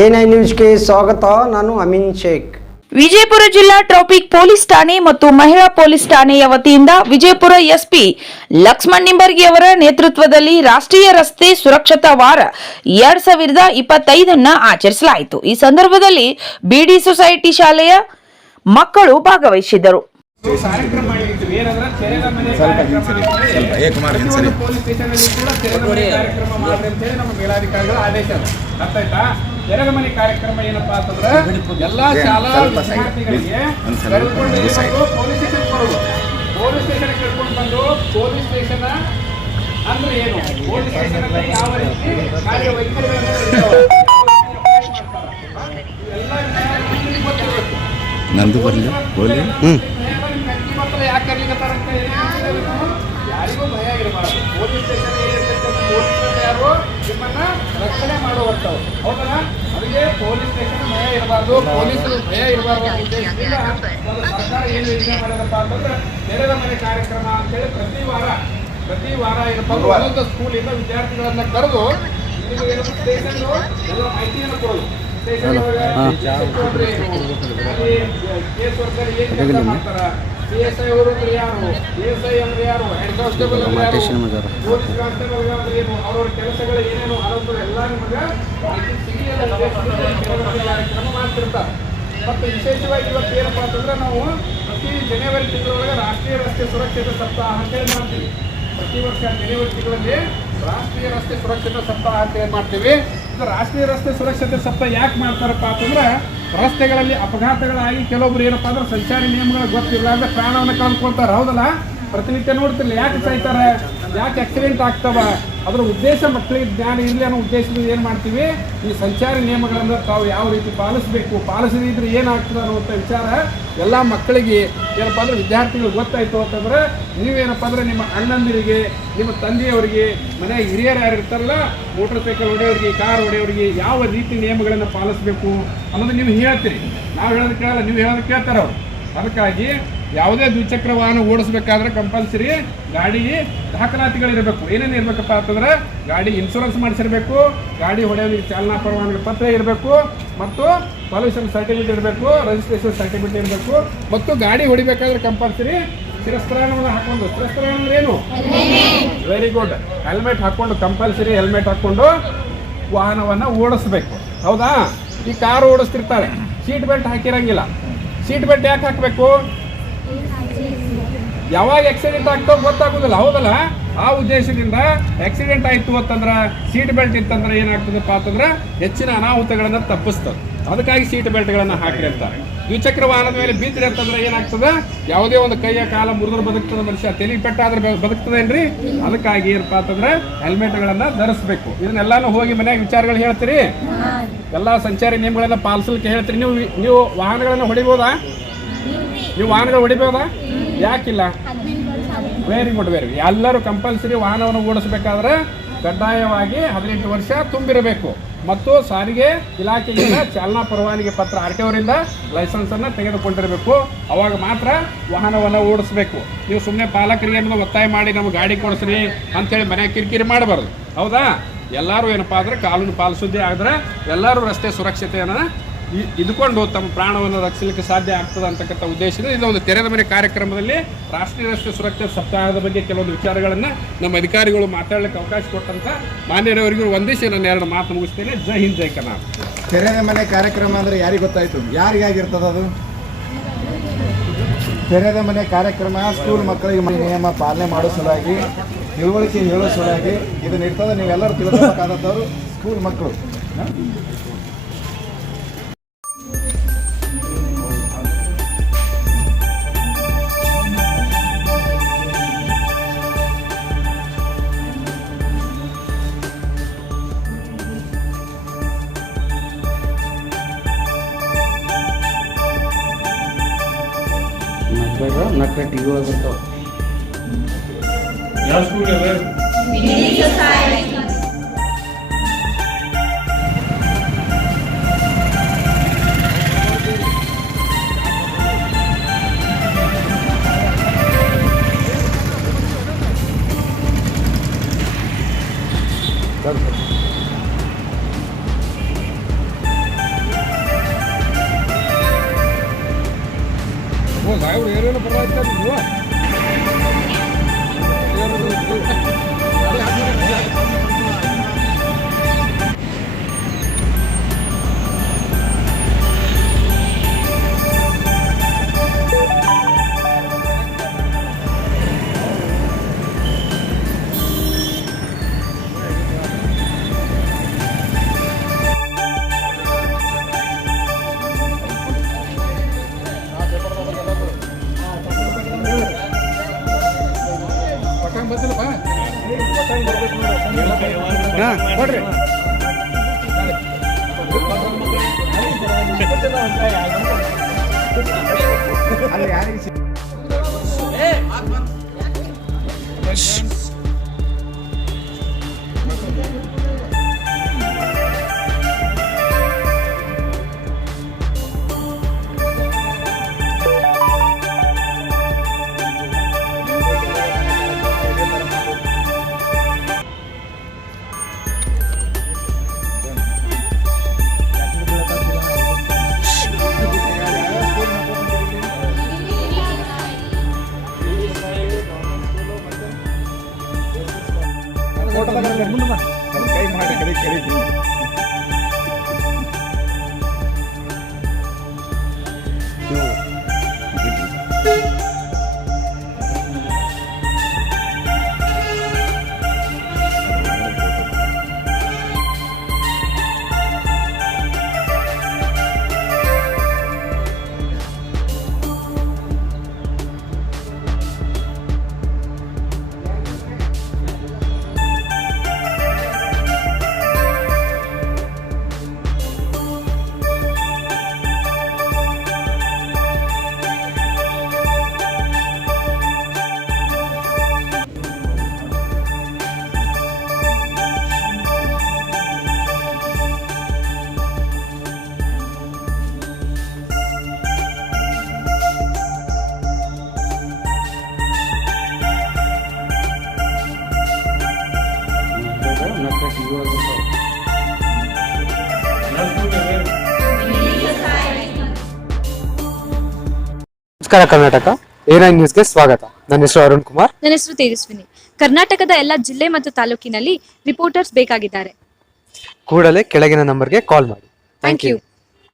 A9 ನ್ಯೂಸ್ಗೆ ಸ್ವಾಗತ. ನಾನು ಅಮೀನ್ ಶೇಖ್. ವಿಜಯಪುರ ಜಿಲ್ಲಾ ಟ್ರಾಫಿಕ್ ಪೊಲೀಸ್ ಠಾಣೆ ಮತ್ತು ಮಹಿಳಾ ಪೊಲೀಸ್ ಠಾಣೆಯ ವತಿಯಿಂದ ವಿಜಯಪುರ ಎಸ್ಪಿ ಲಕ್ಷ್ಮಣ್ ನಿಂಬರ್ಗಿ ಅವರ ನೇತೃತ್ವದಲ್ಲಿ ರಾಷ್ಟ್ರೀಯ ರಸ್ತೆ ಸುರಕ್ಷತಾ ವಾರ 2025 ಆಚರಿಸಲಾಯಿತು. ಈ ಸಂದರ್ಭದಲ್ಲಿ ಬಿಡಿ ಸೊಸೈಟಿ ಶಾಲೆಯ ಮಕ್ಕಳು ಭಾಗವಹಿಸಿದ್ದರು. ತೆರೆದ ಮನೆ ಕಾರ್ಯಕ್ರಮ ಏನಪ್ಪಾ ಅಂತಂದ್ರೆ ಎಲ್ಲಾ ಶಾಲಾ ವಿದ್ಯಾರ್ಥಿಗಳಿಗೆ ಪೊಲೀಸ್ ಸ್ಟೇಷನ್ ಬರೋದು, ಪೊಲೀಸ್ ಸ್ಟೇಷನ್ ಕರ್ಕೊಂಡು ಬಂದು ಪೊಲೀಸ್ ಸ್ಟೇಷನ್ ಅಂದ್ರೆ ಏನು, ಪೊಲೀಸ್ ಸ್ಟೇಷನ್ ಅಲ್ಲಿ ಯಾವ ರೀತಿ ಕಾರ್ಯವೈಖರಿಗಳನ್ನು ನಂದು ಬರಲಿ ಯಾಕೆ ಕರ್ಲಿಕತ್ತಾರ ಅಂತ ಯಾರಿಗೂ ಭಯ ಇರಬಾರ್ದು. ಪೊಲೀಸ್ ಸ್ಟೇಷನ್ ಪೊಲೀಸರು ಯಾರು ನಿಮ್ಮನ್ನ ರಕ್ಷಣೆ ಮಾಡುವಂಥವ್ರು, ಹೌದಲ್ಲ? ಅವರಿಗೆ ಪೊಲೀಸ್ ಸ್ಟೇಷನ್ ಭಯ ಇರಬಾರ್ದು, ಪೊಲೀಸರು ಭಯ ಇರಬಾರ್ದು ಅಂತ ಉದ್ದೇಶದಿಂದ ಸರ್ಕಾರ ಏನು ಯೋಚನೆ ಮಾಡಿದಪ್ಪ ಅಂತಂದ್ರೆ ತೆರೆದ ಮನೆ ಕಾರ್ಯಕ್ರಮ ಅಂತೇಳಿ ಪ್ರತಿ ವಾರ ಏನಪ್ಪ ಒಂದೊಂದು ಸ್ಕೂಲಿಂದ ವಿದ್ಯಾರ್ಥಿಗಳನ್ನ ಕರೆದು ಸ್ಟೇಷನ್ ಎಲ್ಲ ಮಾಹಿತಿಯನ್ನು ಕೊಡೋದು. ಸ್ಟೇಷನ್ ಕೇಸ್ ವರ್ಕರ್ ಏನ್ ಕೆಲಸ ಮಾಡ್ತಾರ, CSI ಅವರು ಅಂದ್ರೆ ಯಾರು, ASI ಅಂದ್ರೆ ಯಾರು, ಹೆಡ್ ಕಾನ್ಸ್ಟೇಬಲ್ ಅಂದ್ರೆ ಯಾರು, ಪೊಲೀಸ್ ಕಾನ್ಸ್ಟೇಬಲ್ ಅಂದ್ರೆ ಏನು, ಅವ್ರವ್ರ ಕೆಲಸಗಳು ಏನೇನು ಅನ್ನೋದು ಎಲ್ಲ ನಿಮಗೆ ಕಾರ್ಯಕ್ರಮ ಮಾಡ್ತಿರ್ತಾರೆ. ಮತ್ತು ವಿಶೇಷವಾಗಿ ಇವತ್ತು ಏನಪ್ಪಾ ಅಂತಂದ್ರೆ ನಾವು ಪ್ರತಿ ಜನವರಿ ತಿಂಗಳೊಳಗೆ ರಾಷ್ಟ್ರೀಯ ರಸ್ತೆ ಸುರಕ್ಷತೆ ಸಪ್ತಾಹ ಅಂತೇಳಿ ಮಾಡ್ತೀವಿ. ಪ್ರತಿ ವರ್ಷ ಜನವರಿ ತಿಂಗಳಲ್ಲಿ ರಾಷ್ಟ್ರೀಯ ರಸ್ತೆ ಸುರಕ್ಷತಾ ಸಪ್ತಾಹ ಅಂತೇಳಿ ಮಾಡ್ತೀವಿ. ರಾಷ್ಟ್ರೀಯ ರಸ್ತೆ ಸುರಕ್ಷತೆ ಸಪ್ತಾಹ ಯಾಕೆ ಮಾಡ್ತಾರಪ್ಪ ಅಂತಂದ್ರೆ ರಸ್ತೆಗಳಲ್ಲಿ ಅಪಘಾತಗಳಾಗಿ ಕೆಲವೊಬ್ರು ಏನಪ್ಪಾ ಅಂದ್ರೆ ಸಂಚಾರಿ ನಿಯಮಗಳು ಗೊತ್ತಿಲ್ಲ ಅಂದ್ರೆ ಪ್ರಾಣವನ್ನು ಕಳ್ಕೊಳ್ತಾರೆ, ಹೌದಲ್ಲ? ಪ್ರತಿನಿತ್ಯ ನೋಡ್ತಿರ್ಲಿ ಯಾಕೆ ಸಾಯ್ತಾರೆ, ಯಾಕೆ ಆಕ್ಸಿಡೆಂಟ್ ಆಗ್ತವ, ಅದರ ಉದ್ದೇಶ ಮಕ್ಕಳಿಗೆ ಜ್ಞಾನ ಇರಲಿ ಅನ್ನೋ ಉದ್ದೇಶದಿಂದ ಏನು ಮಾಡ್ತೀವಿ, ಈ ಸಂಚಾರಿ ನಿಯಮಗಳನ್ನು ತಾವು ಯಾವ ರೀತಿ ಪಾಲಿಸಬೇಕು, ಪಾಲಿಸದಿದ್ರೆ ಏನಾಗ್ತದೆ ಅನ್ನುವಂಥ ವಿಚಾರ ಎಲ್ಲ ಮಕ್ಕಳಿಗೆ ಏನಪ್ಪ ಅಂದ್ರೆ ವಿದ್ಯಾರ್ಥಿಗಳು ಗೊತ್ತಾಯ್ತು ಅಂತಂದ್ರೆ ನೀವೇನಪ್ಪ ಅಂದ್ರೆ ನಿಮ್ಮ ಅಣ್ಣಂದಿರಿಗೆ, ನಿಮ್ಮ ತಂದೆಯವರಿಗೆ, ಮನೆಯ ಹಿರಿಯರು ಯಾರು ಇರ್ತಾರಲ್ಲ, ಮೋಟರ್ ಸೈಕಲ್ ಹೊಡೆಯೋರಿಗೆ, ಕಾರ್ ಹೊಡೆಯೋರಿಗೆ ಯಾವ ರೀತಿ ನಿಯಮಗಳನ್ನು ಪಾಲಿಸಬೇಕು ಅನ್ನೋದು ನೀವು ಹೇಳ್ತೀರಿ. ನಾವು ಹೇಳೋದು ಕೇಳಲ್ಲ, ನೀವು ಹೇಳೋದು ಕೇಳ್ತಾರೆ ಅವರು. ಅದಕ್ಕಾಗಿ ಯಾವುದೇ ದ್ವಿಚಕ್ರ ವಾಹನ ಓಡಿಸ್ಬೇಕಾದ್ರೆ ಕಂಪಲ್ಸರಿ ಗಾಡಿ ದಾಖಲಾತಿಗಳಿರಬೇಕು. ಏನೇನು ಇರಬೇಕಪ್ಪ ಅಂತಂದ್ರೆ ಗಾಡಿ ಇನ್ಶೂರೆನ್ಸ್ ಮಾಡಿಸಿರ್ಬೇಕು, ಗಾಡಿ ಹೊಡೆಯೋರಿಗೆ ಚಾಲನಾ ಪರವಾನಗಿ ಪತ್ರ ಇರಬೇಕು, ಮತ್ತು ಪೊಲ್ಯೂಷನ್ ಸರ್ಟಿಫಿಕೇಟ್ ಇರಬೇಕು, ರಿಜಿಸ್ಟ್ರೇಷನ್ ಸರ್ಟಿಫಿಕೇಟ್ ಇರಬೇಕು, ಮತ್ತು ಗಾಡಿ ಹೊಡಿಬೇಕಾದ್ರೆ ಕಂಪಲ್ಸರಿ ಶಿರಸ್ತ್ರಾಣವನ್ನು ಹಾಕೊಂಡು, ಶಿರಸ್ತ್ರಾಣ ಅಂದ್ರೆ ಏನು? Very good. ಹೆಲ್ಮೆಟ್ ಹಾಕೊಂಡು, ಕಂಪಲ್ಸರಿ ಹೆಲ್ಮೆಟ್ ಹಾಕೊಂಡು ವಾಹನವನ್ನು ಓಡಿಸ್ಬೇಕು, ಹೌದಾ? ಈ ಕಾರು ಓಡಿಸ್ತಿರ್ತಾರೆ, ಸೀಟ್ ಬೆಲ್ಟ್ ಹಾಕಿರಂಗಿಲ್ಲ. ಸೀಟ್ ಬೆಲ್ಟ್ ಯಾಕೆ ಹಾಕಬೇಕು? ಯಾವಾಗ ಆಕ್ಸಿಡೆಂಟ್ ಆಗ್ತೋ ಗೊತ್ತಾಗೋದಿಲ್ಲ, ಹೌದಲ್ಲ? ಆ ಉದ್ದೇಶದಿಂದ ಆಕ್ಸಿಡೆಂಟ್ ಆಯಿತು ಅಂತಂದ್ರೆ ಸೀಟ್ ಬೆಲ್ಟ್ ಇತ್ತಂದ್ರೆ ಏನಾಗ್ತದಪ್ಪ ಅಂತಂದ್ರೆ ಹೆಚ್ಚಿನ ಅನಾಹುತಗಳನ್ನು ತಪ್ಪಿಸ್ತದೆ. ಅದಕ್ಕಾಗಿ ಸೀಟ್ ಬೆಲ್ಟ್ಗಳನ್ನು ಹಾಕಿರಿ ಅಂತಾರೆ. ದ್ವಿಚಕ್ರ ವಾಹನದ ಮೇಲೆ ಬಿದ್ದರೆ ಅಂತಂದ್ರೆ ಏನಾಗ್ತದೆ, ಯಾವುದೇ ಒಂದು ಕೈಯ ಕಾಲ ಮುರಿದ್ರೆ ಬದುಕ್ತದೆ ಮನುಷ್ಯ, ತೆಲಿಗೆ ಪೆಟ್ಟಾದ್ರೆ ಬದುಕ್ತದೇನ್ರಿ? ಅದಕ್ಕಾಗಿ ಏನಪ್ಪ ಅಂತಂದ್ರೆ ಹೆಲ್ಮೆಟ್ಗಳನ್ನು ಧರಿಸ್ಬೇಕು. ಇದನ್ನೆಲ್ಲಾನು ಹೋಗಿ ಮನ್ಯಾಗ ವಿಚಾರಗಳು ಹೇಳ್ತೀರಿ, ಎಲ್ಲ ಸಂಚಾರಿ ನಿಯಮಗಳೆಲ್ಲ ಪಾಲಿಸಲಿಕ್ಕೆ ಹೇಳ್ತೀರಿ. ನೀವು ವಾಹನಗಳನ್ನು ಹೊಡಿಬೋದಾ? ನೀವು ವಾಹನಗಳು ಹೊಡಿಬೋದಾ? ಯಾಕಿಲ್ಲ? Very good, very good. ಎಲ್ಲರೂ ಕಂಪಲ್ಸರಿ ವಾಹನವನ್ನು ಓಡಿಸ್ಬೇಕಾದ್ರೆ ಕಡ್ಡಾಯವಾಗಿ 18 ವರ್ಷ ತುಂಬಿರಬೇಕು ಮತ್ತು ಸಾರಿಗೆ ಇಲಾಖೆಯಿಂದ ಚಾಲನಾ ಪರವಾನಗಿ ಪತ್ರ RTO ಅವರಿಂದ ಲೈಸೆನ್ಸನ್ನು ತೆಗೆದುಕೊಂಡಿರಬೇಕು. ಅವಾಗ ಮಾತ್ರ ವಾಹನವನ್ನು ಓಡಿಸ್ಬೇಕು. ನೀವು ಸುಮ್ಮನೆ ಪಾಲಕರಿಗೆ ಅನ್ನೋದು ಒತ್ತಾಯ ಮಾಡಿ ನಮ್ಗೆ ಗಾಡಿ ಕೊಡಿಸ್ರಿ ಅಂಥೇಳಿ ಮನೆ ಕಿರಿಕಿರಿ ಮಾಡಬಾರ್ದು, ಹೌದಾ? ಎಲ್ಲರೂ ಏನಪ್ಪ ಅಂದರೆ ಕಾನೂನು ಪಾಲಿಸೋದೇ ಆದರೆ ಎಲ್ಲರೂ ರಸ್ತೆ ಸುರಕ್ಷತೆಯನ್ನು ಇದ್ಕೊಂಡು ತಮ್ಮ ಪ್ರಾಣವನ್ನು ರಕ್ಷಿಸಲಿಕ್ಕೆ ಸಾಧ್ಯ ಆಗ್ತದೆ ಅಂತಕ್ಕಂಥ ಉದ್ದೇಶದಿಂದ ಇದೊಂದು ತೆರೆದ ಮನೆ ಕಾರ್ಯಕ್ರಮದಲ್ಲಿ ರಾಷ್ಟ್ರೀಯ ರಸ್ತೆ ಸುರಕ್ಷತೆ ಸಪ್ತಾಹದ ಬಗ್ಗೆ ಕೆಲವೊಂದು ವಿಚಾರಗಳನ್ನು ನಮ್ಮ ಅಧಿಕಾರಿಗಳು ಮಾತಾಡಲಿಕ್ಕೆ ಅವಕಾಶ ಕೊಟ್ಟಂತ ಮಾನ್ಯರವರಿಗೂ ವಂದಿಸಿ ನಾನು 2 ಮಾತು ಮುಗಿಸ್ತೇನೆ. ಜೈ ಹಿಂದ್, ಜೈ ಕರ್ನಾಟಕ. ತೆರೆದ ಮನೆ ಕಾರ್ಯಕ್ರಮ ಅಂದರೆ ಯಾರಿಗೆ ಗೊತ್ತಾಯ್ತು? ಯಾರಿಗಾಗಿರ್ತದೆ ಅದು? ತೆರೆದ ಮನೆ ಕಾರ್ಯಕ್ರಮ ಸ್ಕೂಲ್ ಮಕ್ಕಳಿಗೆ ನಿಯಮ ಪಾಲನೆ ಮಾಡೋ ಸಲುವಾಗಿ, ತಿಳುವಳಿಕೆ ಹೇಳೋ ಸಲುವಾಗಿ ಇದನ್ನ ಇರ್ತದೆ. ನೀವೆಲ್ಲರೂ ತಿಳ್ಕೊಬೇಕಾದವರು ಸ್ಕೂಲ್ ಮಕ್ಕಳು. ನಕ್ಕ ಟಿವಿ ಬರ್ತಾವ. ಯಾವ ಸ್ಕೂಲ್ ಇದೆ? ನೋಡ್ರಿ ಅಲ್ಲಿ ಯಾರಿಗೆ ಕೈ ಮಾಡಿ ಕರೀತೀನಿ. ನಮಸ್ಕಾರ ಕರ್ನಾಟಕ A9 ನ್ಯೂಸ್ಗೆ ಸ್ವಾಗತ. ನನ್ನ ಹೆಸರು ಅರುಣ್ ಕುಮಾರ್. ನನ್ನ ಹೆಸರು ತೇಜಸ್ವಿನಿ. ಕರ್ನಾಟಕದ ಎಲ್ಲ ಜಿಲ್ಲೆ ಮತ್ತು ತಾಲೂಕಿನಲ್ಲಿ ರಿಪೋರ್ಟರ್ಸ್ ಬೇಕಾಗಿದ್ದಾರೆ. ಕೂಡಲೇ ಕೆಳಗಿನ ನಂಬರ್ಗೆ ಕಾಲ್ ಮಾಡಿ. Thank you.